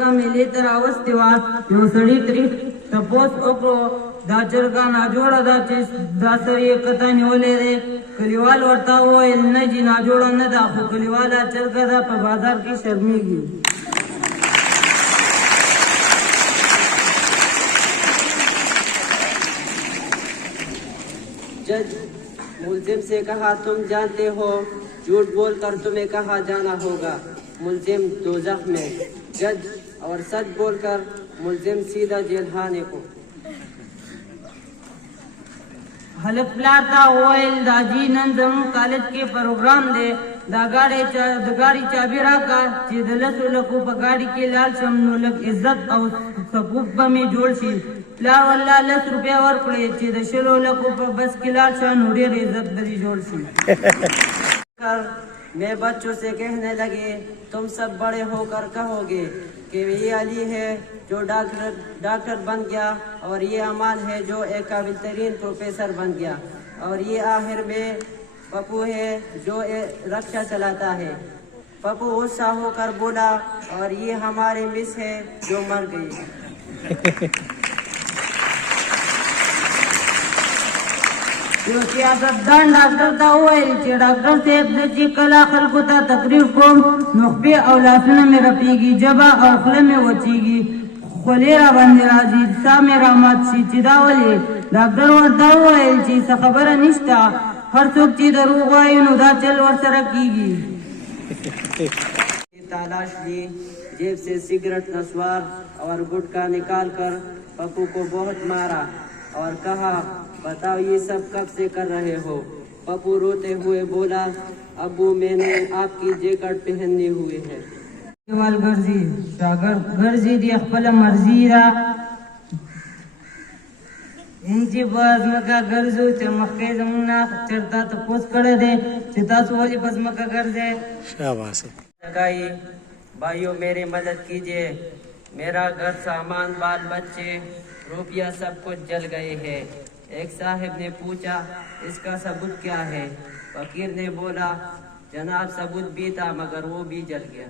چرګه مېلې ته راوستې وه. یو سړي ترې تپوس وکړو دا چرګه ناجوړه ده چې دا سر یې کته نیولی دی. کلیوال ورته وویل نه جي ناجوړه نه ده خو کلیواله چرګه ده په بازار کې شرمېږي. جج ملزم سے کہا تم جانتے ہو جھوٹ بول کر تمہیں کہاں جانا ہوگا؟ ملزم دوزخ میں. جج اور سچ بول کر ملزم سیدھا جیل خانے کو. هلک پلار ته وویل دا جي نن زموږ کالج کې پروګرام دی دا د ګاډي چابي راکړه چې د 10 لکو په ګاډي کې لاړ شم نو لږ عزت او سکوک به مې جوړ شي. پلار والله 10 روپۍ ورکړې چې د 20 لکو په بس کې لاړ شه نو ډېر عزت به دې جوړ شي. میں بچوں سے کہنے لگے تم سب بڑے ہو کر کہو گے کہ یہ علی ہے جو ڈاکٹر بن گیا اور یہ امان ہے جو ایک قابل ترین پروفیسر بن گیا اور یہ آخر میں پپو ہے جو رکشا چلاتا ہے. پپو غصہ ہو کر بولا اور یہ ہمارے مس ہے جو مر گئی. یو سیاستدان ډاکټر ته وویل چې ډاکټر صاحب زه چې کله خلکو ته تقریر کوم نو خپې او لاسونه مې رپېږي ژبه او خوله مې وچېږي خولې را باندې راځي ساه مې رامات شي چې دا ولې؟ ډاکټر ورته وویل چې څه خبره نشته هر څوک چې دروغ وایي نو دا چل ورسره کېږي. تلاش لی جیب سے سگریٹ نسوار اور گٹکا نکال کر پپو کو بہت مارا اور کہا بتاؤ یہ سب کب سے کر رہے ہو؟ پپو روتے ہوئے بولا ابو میں نے آپ کی جیکٹ پہنی ہوئی ہے. دیوال ګرځي شاګرد ګرځي دی خپله مرضي ده چې په ځمکه ګرځو چې مخکې زموږ نه چېرته تپوس کړی دی چې تاسو ولې په ځمکه ګرځئ. لگائی بھائیوں میری مدد کیجیے میرا گھر سامان بال بچے روپیہ سب کچھ جل گئے ہیں. ایک صاحب نے پوچھا اس کا ثبوت کیا ہے؟ فقیر نے بولا جناب ثبوت بھی تھا مگر وہ بھی جل گیا.